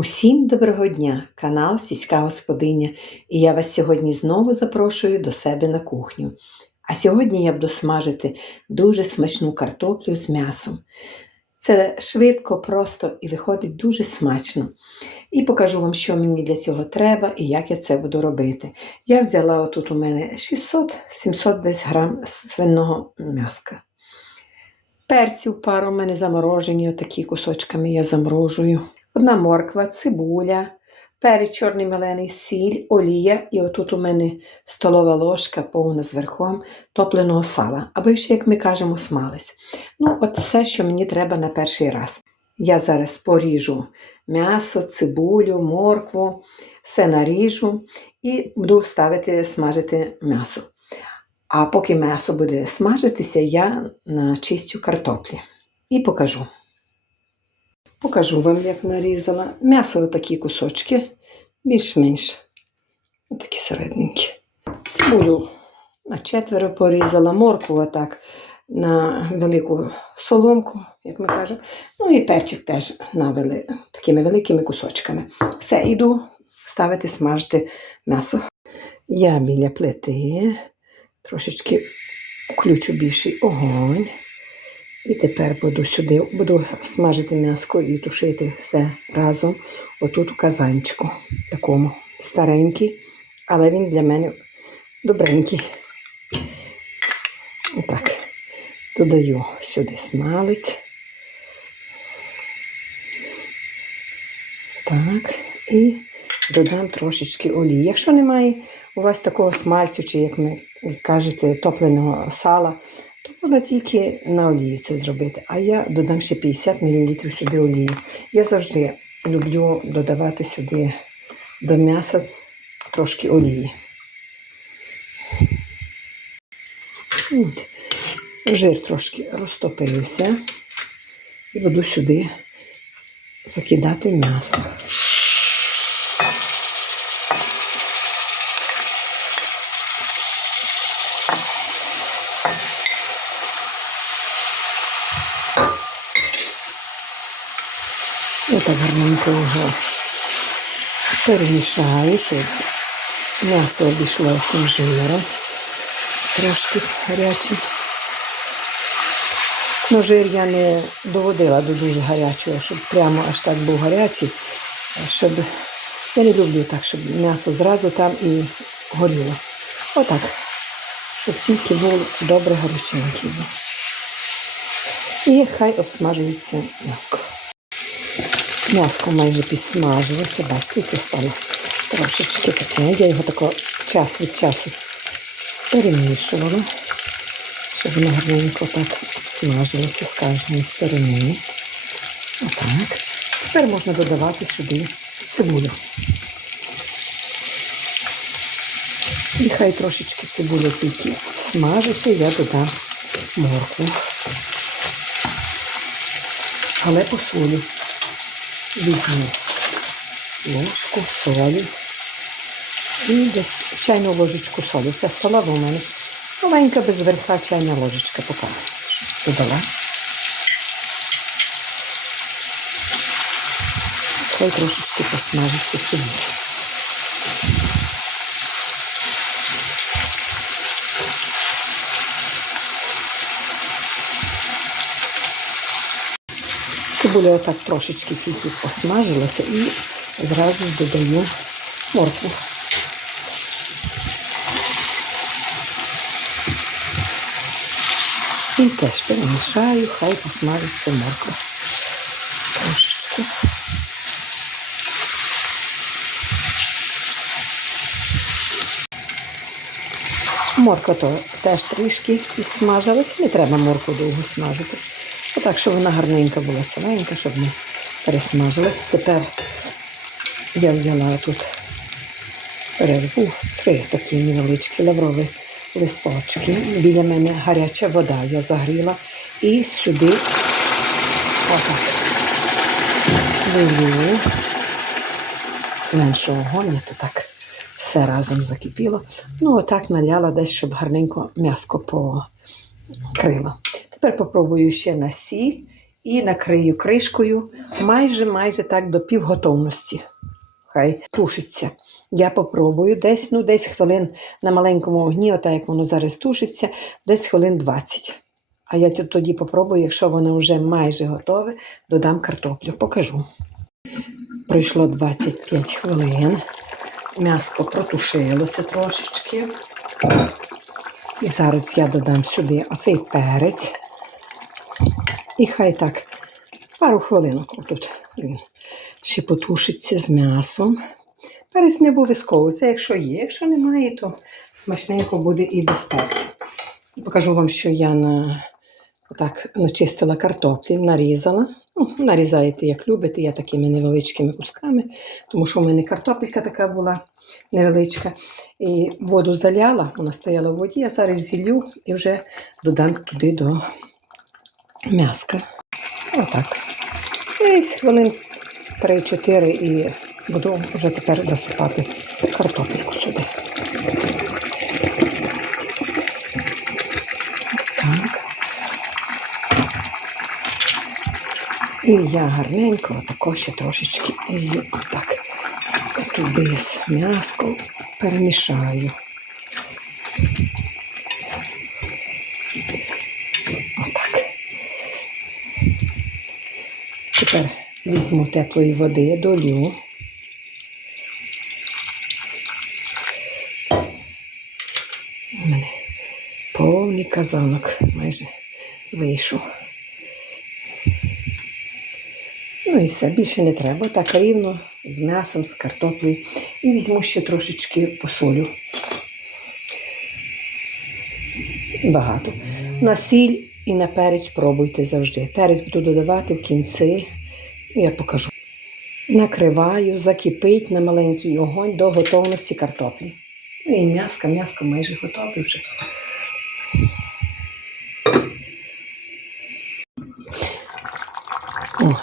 Усім доброго дня, канал Сільська Господиня, і я вас сьогодні знову запрошую до себе на кухню. А сьогодні я буду смажити дуже смачну картоплю з м'ясом. Це швидко, просто і виходить дуже смачно. І покажу вам, що мені для цього треба і як я це буду робити. Я взяла отут у мене 600-700 десь грам свиного м'яска. Перців пару у мене заморожені, отакі кусочками я заморожую. Одна морква, цибуля, перець чорний мелений, сіль, олія. І отут у мене столова ложка повна з верхом топленого сала, або ще, як ми кажемо, смалець. Ну, от все, що мені треба на перший раз. Я зараз поріжу м'ясо, цибулю, моркву, все наріжу і буду ставити смажити м'ясо. А поки м'ясо буде смажитися, я начистю картоплі і покажу. Покажу вам, як нарізала. М'ясо такі кусочки, більш-менш такі середненькі. Цибулю на четверо порізала, моркву отак на велику соломку, як ми кажемо. Ну і перчик теж на вели... такими великими кусочками. Все, іду ставити смажити м'ясо. Я біля плити трошечки включу більший огонь. І тепер буду сюди, буду смажити м'яско і тушити все разом. Отут у казанчику, такому старенький, але він для мене добренький. Отак. Додаю сюди смалець. Так, і додам трошечки олії. Якщо немає у вас такого смальцю, чи, як ми кажете, топленого сала, можна тільки на олії це зробити. А я додам ще 50 мл сюди олії. Я завжди люблю додавати сюди до м'яса трошки олії. Жир трошки розтопився і буду сюди закидати м'ясо. Отак гарненько його перемішаю, щоб м'ясо обійшло цим жиром. Трошки гарячим. Ну, жир я не доводила до дуже гарячого, щоб прямо аж так був гарячий. Щоб... Я не люблю так, щоб м'ясо зразу там і горіло. Отак. Щоб тільки було добре гаряченький. І хай обсмажується м'яско. М'яско майже підсмажилося, бачите, яке стало трошечки таке. Я його тако час від часу перемішувала, щоб воно гарненько так обсмажилося з кожної сторони. Отак. Тепер можна додавати сюди цибулю. І хай трошечки цибуля тільки смажиться, я додам моркву. Але посолю. Візьму ложку солі і десь чайну ложечку солі. Це столова у мене. Маленька без верха чайна ложечка попала. додала. Хай трошечки посмажиться цибуля. Цибуля отак трошечки тільки посмажилася і зразу додаю моркву. І теж перемішаю, хай посмажиться морква. Трошечки. Морква то теж трішки підсмажилась, не треба моркву довго смажити. Отак, щоб вона гарненька була ціленька, щоб не пересмажилась. Тепер я взяла тут перерву три такі невеличкі лаврові листочки. Біля мене гаряча вода я загріла і сюди отак вилію. Зменшу огонь, то так все разом закипіло. Ну, отак наляла десь, щоб гарненько м'яско покрило. Тепер попробую ще на сіль і накрию кришкою майже майже так до півготовності. Хай тушиться. Я попробую десь, ну, десь хвилин на маленькому огні, отак як воно зараз тушиться, десь хвилин 20. А я тоді попробую, якщо воно вже майже готове, додам картоплю. Покажу. Пройшло 25 хвилин. М'ясо протушилося трошечки. І зараз я додам сюди оцей перець. І хай так пару хвилинок отут він ще потушиться з м'ясом. Перець не обов'язково, це якщо є, якщо немає, то смачненько буде і без перцю. Покажу вам, що я на, отак начистила картоплі, нарізала. Ну, нарізаєте, як любите, я такими невеличкими кусками, тому що в мене картопелька така була невеличка. І воду заляла, вона стояла в воді, я зараз зіллю і вже додам туди до м'яска. Отак. Десь хвилин 3-4 і буду вже тепер засипати картопельку сюди. Так. І я гарненько отако ще трошечки її отак туди з м'яском перемішаю. Тепер візьму теплої води, долю. У мене повний казанок майже вийшов. Ну і все, більше не треба. Так рівно з м'ясом, з картоплею. І візьму ще трошечки посолю. Багато. На сіль і на перець пробуйте завжди. Перець буду додавати в кінці. Я покажу. Накриваю, закипить на маленький огонь до готовності картоплі. Ну і м'яско, м'яско майже готове вже. О,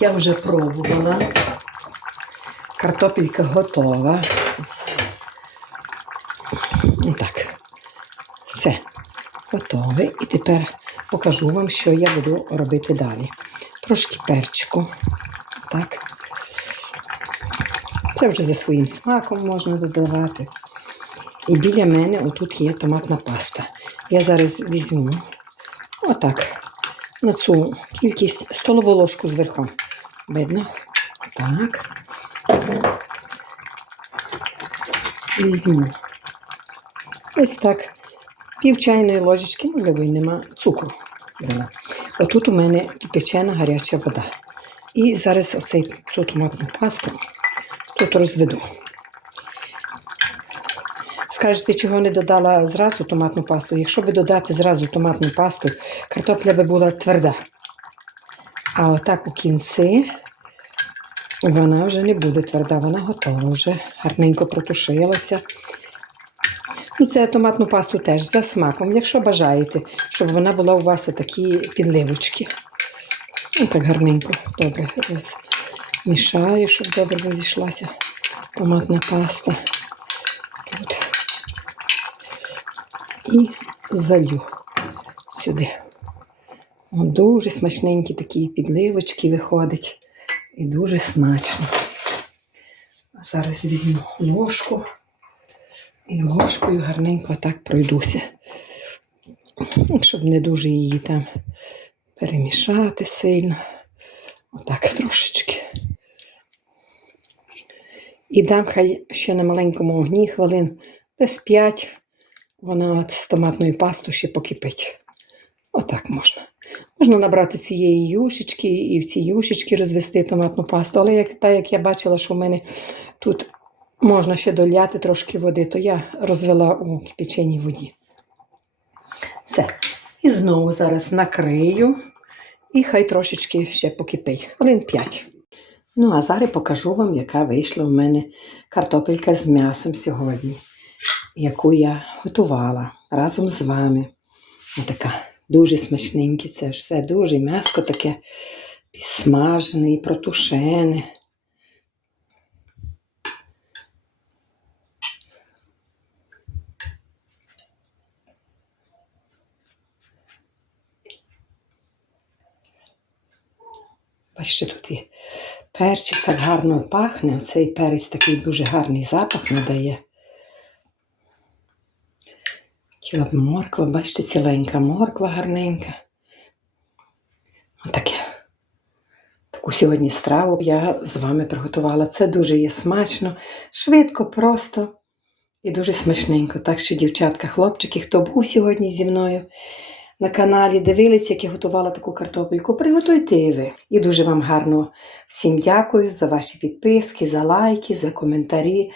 я вже пробувала. Картопелька готова. Так. Все. І тепер покажу вам, що я буду робити далі. Трошки перчику. Так. Це вже за своїм смаком можна додавати. І біля мене отут є томатна паста. Я зараз візьму отак на цю кількість столову ложку зверху. Видно? Так. Візьму. Ось так. Пів чайної ложечки, можливо, і нема цукру. Отут у мене кипячена гаряча вода. І зараз оцей цю томатну пасту тут розведу. Скажете, чого не додала зразу томатну пасту? Якщо би додати зразу томатну пасту, картопля би була тверда. А отак у кінці вона вже не буде тверда, вона готова вже, гарненько протушилася. Ну, це томатну пасту теж за смаком, якщо бажаєте, щоб вона була у вас такі підливочки. Ну, так гарненько, добре розмішаю, щоб добре розійшлася томатна паста. Тут. І залю сюди. Дуже смачненькі такі підливочки виходять. І дуже смачно. Зараз візьму ложку і ложкою гарненько так пройдуся. Щоб не дуже її там перемішати сильно. Отак трошечки. І дам хай ще на маленькому огні хвилин десь 5. Вона з томатною пастою ще покипить. Отак можна. Можна набрати цієї юшечки і в цій юшечки розвести томатну пасту. Але як, так як я бачила, що в мене тут можна ще доляти трошки води, то я розвела у кипяченій воді. Все. І знову зараз накрию. І хай трошечки ще покипить. Хвилин 5. Ну, а зараз покажу вам, яка вийшла в мене картопелька з м'ясом сьогодні, яку я готувала разом з вами. Отака дуже смачненьке це все, дуже м'яско таке підсмажене і протушене. Бачите, тут і перчик так гарно пахне. Цей перець такий дуже гарний запах надає. Хотіла б морква, бачите, ціленька морква гарненька. Отаке. Таку сьогодні страву я з вами приготувала. Це дуже є смачно, швидко, просто і дуже смачненько. Так що, дівчатка, хлопчики, хто був сьогодні зі мною на каналі, дивились, як я готувала таку картопельку, приготуйте і ви. І дуже вам гарно всім дякую за ваші підписки, за лайки, за коментарі.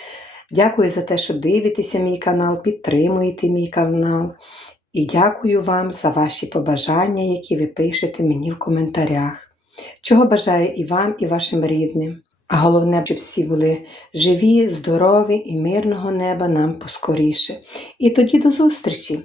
Дякую за те, що дивитеся мій канал, підтримуєте мій канал. І дякую вам за ваші побажання, які ви пишете мені в коментарях. Чого бажаю і вам, і вашим рідним. А головне, щоб всі були живі, здорові і мирного неба нам поскоріше. І тоді до зустрічі!